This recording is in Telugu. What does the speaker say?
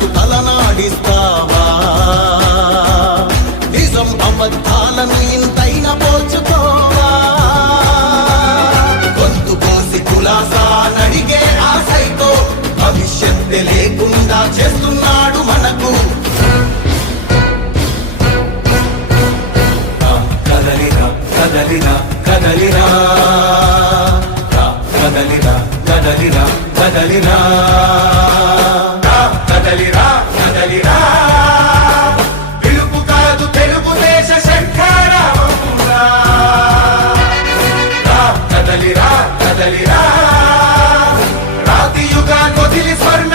వాగ్దానాలకు తలనాడిస్తావా? నిజం అబద్ధాలను ఇంతైన పోల్చుకోవా గొంతు కోసి కులాసా నడిగే ఆశతో భవిష్యత్తు లేకుండా చేస్తున్నాడు మనకు. కదలిరా కదలిరా కదలిరా కదలిరా కదలిరా కదలిరా కదలిరా కదలిరా. పిలుపు కాదు తెలుగుదేశ శంఖారావంరా రా, కదలిరా కదలిరా. రాతి యుగా వదిలి స్వర్ణ